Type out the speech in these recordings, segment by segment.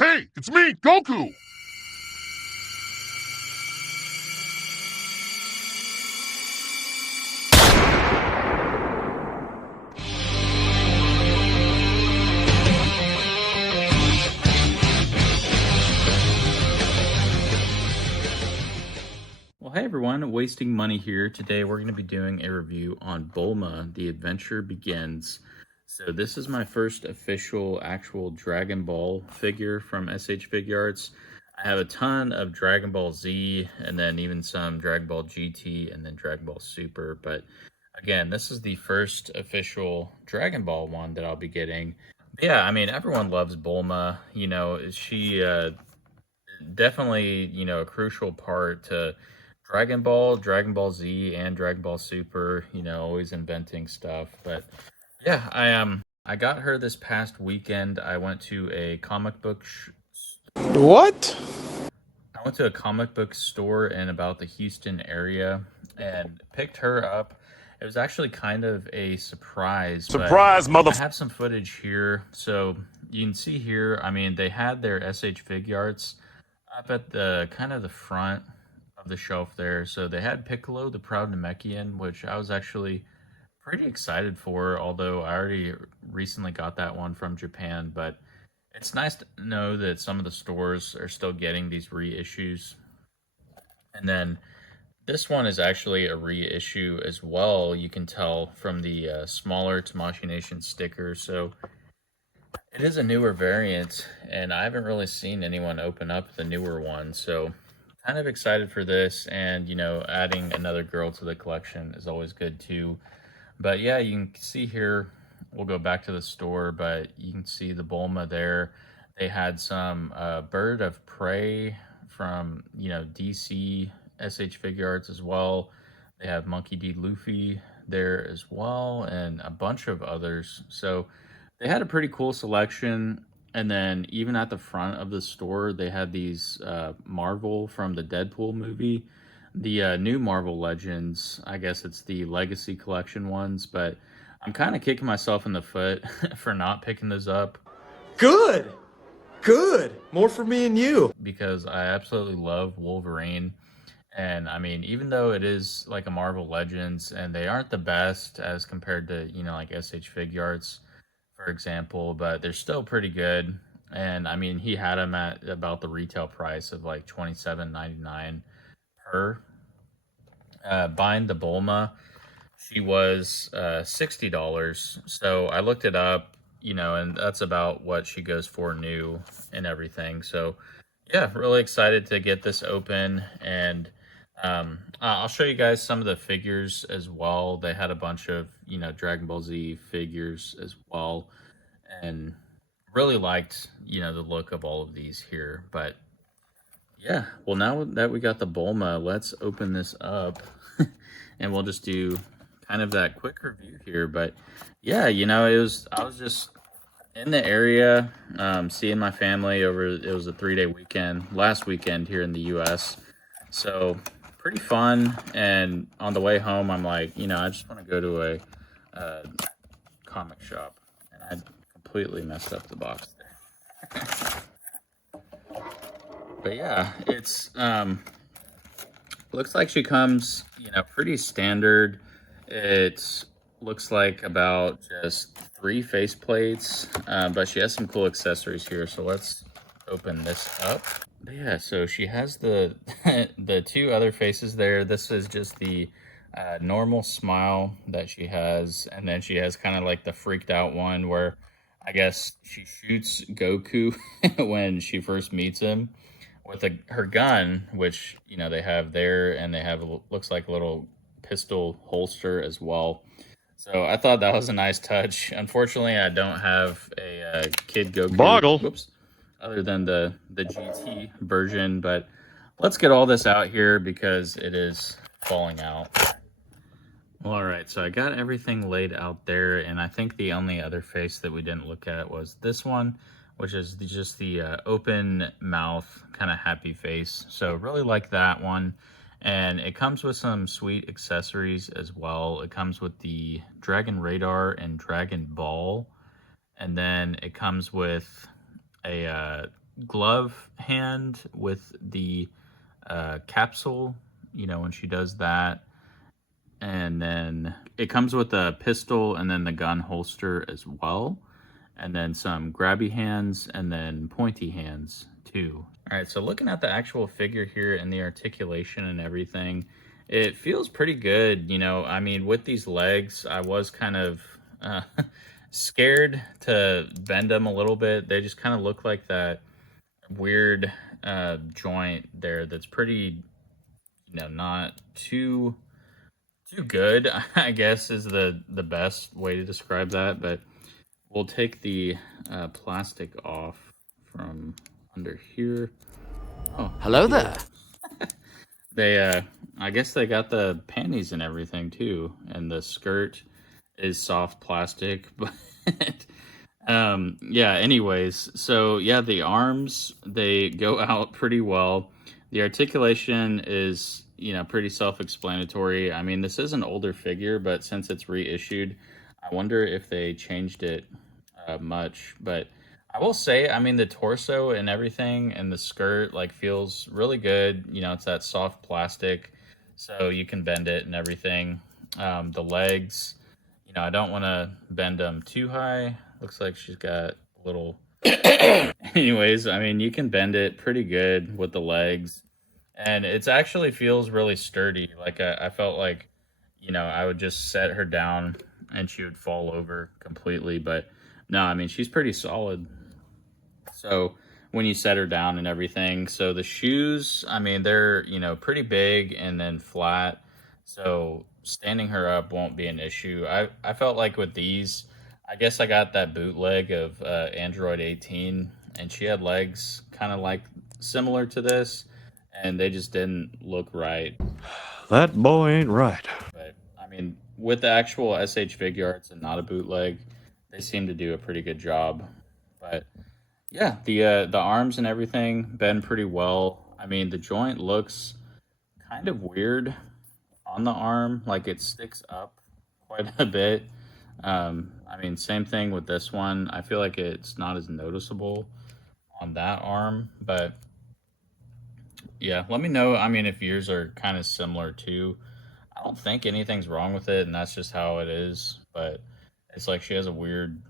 Hey, it's me, Goku! Well, hey everyone, Wasting Money here. Today we're going to be doing a review on Bulma, The Adventure Begins. So this is my first official actual Dragon Ball figure from S.H. Figuarts. I have a ton of Dragon Ball Z and then even some Dragon Ball GT and then Dragon Ball Super. But again, this is the first official Dragon Ball one that I'll be getting. Yeah, I mean, everyone loves Bulma. You know, she definitely, a crucial part to Dragon Ball, Dragon Ball Z, and Dragon Ball Super, always inventing stuff. But yeah, I got her this past weekend. I went to a comic book What? I went to a comic book store in about the Houston area and picked her up. It was actually kind of a surprise. Surprise, I have some footage here. So you can see here, I mean, they had their SH Figuarts up at the kind of the front of the shelf there. So they had Piccolo, the Proud Namekian, which I was actually pretty excited for, although I already recently got that one from Japan. But it's nice to know that some of the stores are still getting these reissues. And then this one is actually a reissue as well. You can tell from the smaller Tamashii Nation sticker. So it is a newer variant, and I haven't really seen anyone open up the newer one. So kind of excited for this, and adding another girl to the collection is always good too. But yeah, you can see here, we'll go back to the store, but you can see the Bulma there. They had some Bird of Prey from DC SH Figuarts as well. They have Monkey D. Luffy there as well, and a bunch of others. So they had a pretty cool selection. And then even at the front of the store, they had these Marvel from the Deadpool movie. The new Marvel Legends, I guess it's the Legacy Collection ones, but I'm kind of kicking myself in the foot for not picking those up. Good. Good. More for me and you. Because I absolutely love Wolverine. And I mean, even though it is like a Marvel Legends and they aren't the best as compared to, like SH Figuarts, for example, but they're still pretty good. And I mean, he had them at about the retail price of like $27.99 per. Buying the Bulma, she was $60. So I looked it up, and that's about what she goes for new and everything. So yeah, really excited to get this open, and I'll show you guys some of the figures as well. They had a bunch of Dragon Ball Z figures as well, and really liked the look of all of these here. But yeah, well, now that we got the Bulma, let's open this up and we'll just do kind of that quick review here. But yeah, I was just in the area, seeing my family over. It was a 3-day weekend last weekend here in the US. So pretty fun. And on the way home, I'm like, I just want to go to a comic shop. And I completely messed up the box there. But yeah, it's looks like she comes, pretty standard. It looks like about just 3 faceplates, but she has some cool accessories here. So let's open this up. But yeah, so she has the the 2 other faces there. This is just the normal smile that she has, and then she has kind of like the freaked out one where I guess she shoots Goku when she first meets him with her gun, which they have there, and they have looks like a little pistol holster as well. So I thought that was a nice touch. Unfortunately, I don't have a Kid Goku. Boggle. Whoops. Other than the GT version, but let's get all this out here because it is falling out. Well, all right, so I got everything laid out there, and I think the only other face that we didn't look at was this one, which is just the open mouth kind of happy face. So really like that one. And it comes with some sweet accessories as well. It comes with the Dragon Radar and Dragon Ball. And then it comes with a glove hand with the capsule, when she does that. And then it comes with a pistol and then the gun holster as well. And then some grabby hands and then pointy hands too. All right, so looking at the actual figure here and the articulation and everything, it feels pretty good. I mean, with these legs, I was kind of scared to bend them a little bit. They just kind of look like that weird joint there that's pretty, not too good, I guess is the best way to describe that. But we'll take the plastic off from under here. Oh, Hello there. they I guess they got the panties and everything too, and the skirt is soft plastic. But yeah, anyways, so yeah, the arms, they go out pretty well. The articulation is, pretty self-explanatory. I mean, this is an older figure, but since it's reissued, I wonder if they changed it much. But I will say, I mean, the torso and everything and the skirt like feels really good. It's that soft plastic, so you can bend it and everything. The legs, I don't want to bend them too high. Looks like she's got a little. Anyways, I mean, you can bend it pretty good with the legs, and it's actually feels really sturdy. Like I felt like, I would just set her down and she would fall over completely. But no, I mean, she's pretty solid. So when you set her down and everything, so the shoes, I mean, they're, pretty big and then flat. So standing her up won't be an issue. I felt like with these, I guess I got that bootleg of Android 18, and she had legs kind of like similar to this, and they just didn't look right. That boy ain't right. But I mean, with the actual SH Figuarts and not a bootleg, they seem to do a pretty good job. But yeah, the arms and everything bend pretty well. I mean, the joint looks kind of weird on the arm, like it sticks up quite a bit. I mean, same thing with this one. I feel like it's not as noticeable on that arm, but yeah, let me know. I mean, if yours are kind of similar too. I don't think anything's wrong with it, and that's just how it is. But it's like she has a weird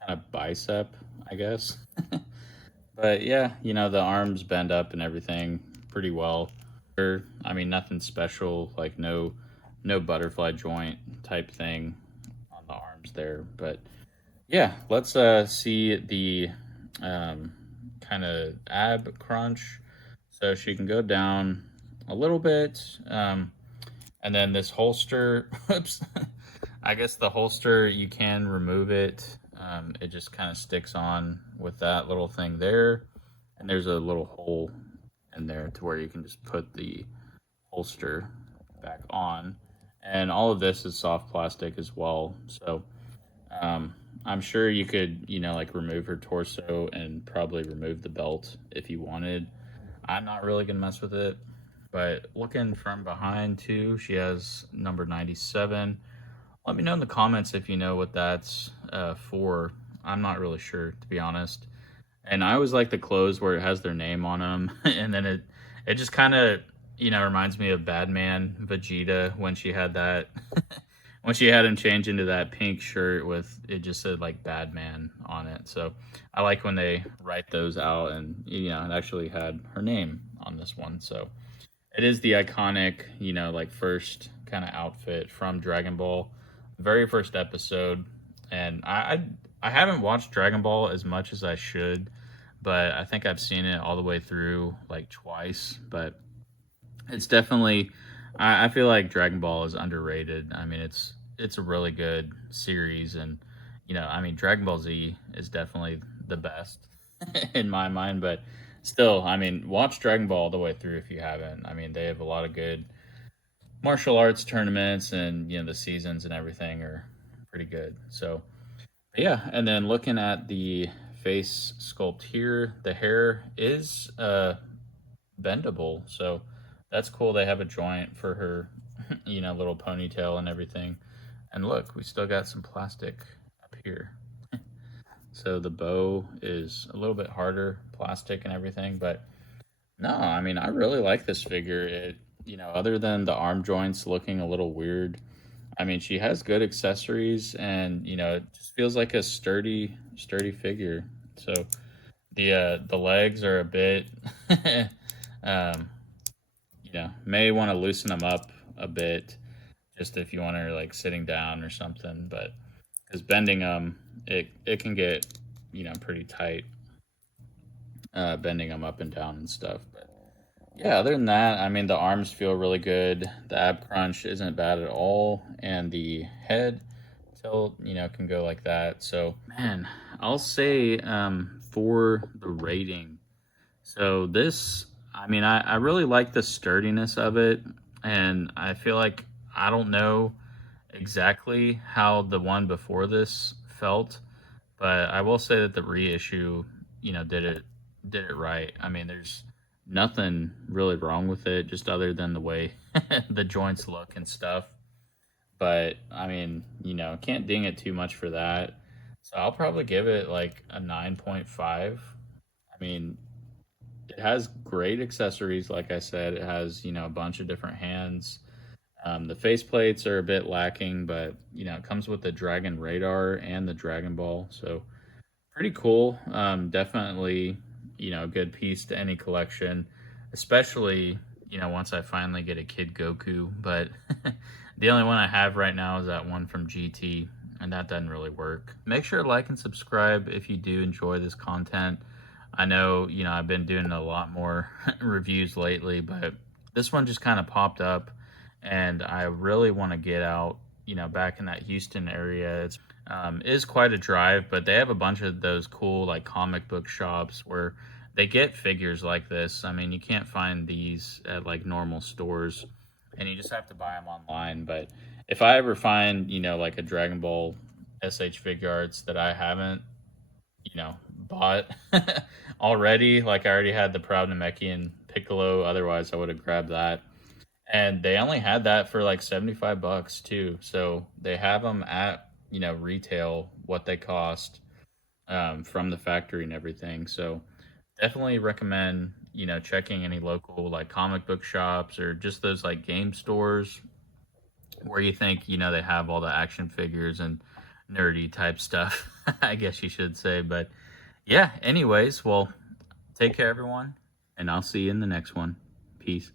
kind of bicep, I guess. But yeah, the arms bend up and everything pretty well. I mean, nothing special, like no butterfly joint type thing on the arms there. But yeah, let's see the kind of ab crunch. So she can go down a little bit. And then this holster, whoops, I guess the holster, you can remove it. It just kind of sticks on with that little thing there. And there's a little hole in there to where you can just put the holster back on. And all of this is soft plastic as well. So I'm sure you could, like remove her torso and probably remove the belt if you wanted. I'm not really going to mess with it. But looking from behind too, she has number 97. Let me know in the comments if you know what that's for. I'm not really sure, to be honest. And I always like the clothes where it has their name on them. And then it just kind of, reminds me of Batman Vegeta when she had that, when she had him change into that pink shirt with, it just said like Batman on it. So I like when they write those out, and, it actually had her name on this one. So it is the iconic, like first kind of outfit from Dragon Ball, very first episode. And I haven't watched Dragon Ball as much as I should, but I think I've seen it all the way through like twice. But it's definitely, I feel like Dragon Ball is underrated. I mean, it's a really good series, and I mean, Dragon Ball Z is definitely the best in my mind. But still, I mean, watch Dragon Ball all the way through if you haven't. I mean, they have a lot of good martial arts tournaments, and the seasons and everything are pretty good. So yeah, and then looking at the face sculpt here, the hair is bendable, so that's cool. They have a joint for her, little ponytail and everything. And look, we still got some plastic up here. So the bow is a little bit harder, plastic and everything, but no, I mean, I really like this figure. Other than the arm joints looking a little weird, I mean, she has good accessories and, it just feels like a sturdy figure. So the legs are a bit, um, may want to loosen them up a bit just if you want her like sitting down or something, but because bending them, it can get, pretty tight, bending them up and down and stuff. But yeah, other than that, I mean, the arms feel really good. The ab crunch isn't bad at all, and the head tilt, can go like that. So, man, I'll say for the rating. So this, I mean, I really like the sturdiness of it, and I feel like I don't know exactly how the one before this felt, but I will say that the reissue, did it right. I mean, there's nothing really wrong with it, just other than the way the joints look and stuff. But I mean, can't ding it too much for that. So I'll probably give it like a 9.5. I mean, it has great accessories, like I said. It has, a bunch of different hands. The faceplates are a bit lacking, but it comes with the Dragon Radar and the Dragon Ball, so pretty cool. Definitely, a good piece to any collection, especially once I finally get a Kid Goku. But the only one I have right now is that one from GT, and that doesn't really work. Make sure to like and subscribe if you do enjoy this content. I know, I've been doing a lot more reviews lately, but this one just kind of popped up, and I really want to get out, back in that Houston area. It's is quite a drive, but they have a bunch of those cool like comic book shops where they get figures like this. I mean, you can't find these at like normal stores, and you just have to buy them online. But if I ever find, like a Dragon Ball S.H. Figuarts that I haven't, bought already, like I already had the Proud Namekian Piccolo, otherwise I would have grabbed that. And they only had that for like 75 bucks too. So they have them at, retail, what they cost, from the factory and everything. So definitely recommend, checking any local like comic book shops or just those like game stores where you think, they have all the action figures and nerdy type stuff, I guess you should say. But yeah, anyways, well, take care, everyone, and I'll see you in the next one. Peace.